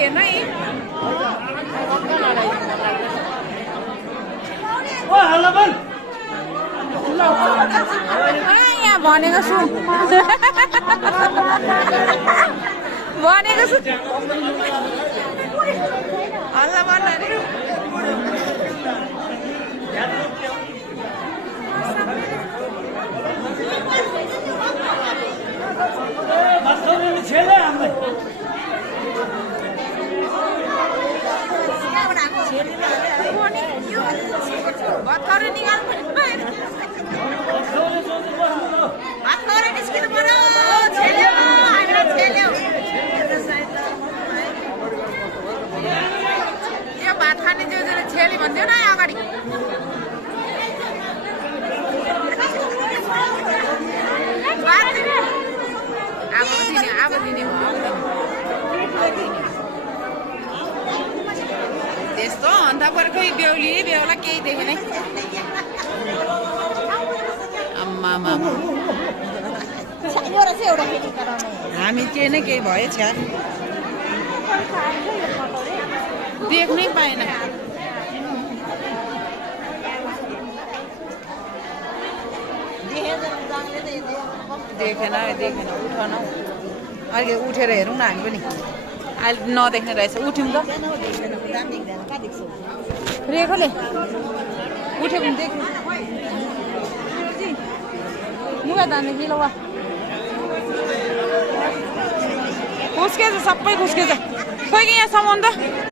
हेर्न है यहाँ भनेको छु भनेको छु हल्ला भन्न अरे भर्खरै निकाल्नु भर्खरै निस्किनु पर्यो छेल्यो हामीलाई छेल्यो यो भात खाने जोजोले छेल्यो भन्थ्यो न अगाडि अब दिने त्यस्तो अन्त पर खोइ बेहुली बेहुला केही देखेन आम्मा हामी के न केही भयो छ्या देख्नै पाएन देखेन उठन अहिले उठेर हेरौँ न हामी पनि अहिले नदेख्ने रहेछ उठ्यौँ त रेखोले उठ्यो भने देख्यो मुगा तान्ने कि ल वा खुस्केछ सबै खुस्केछ खोइ कि यहाँसम्म त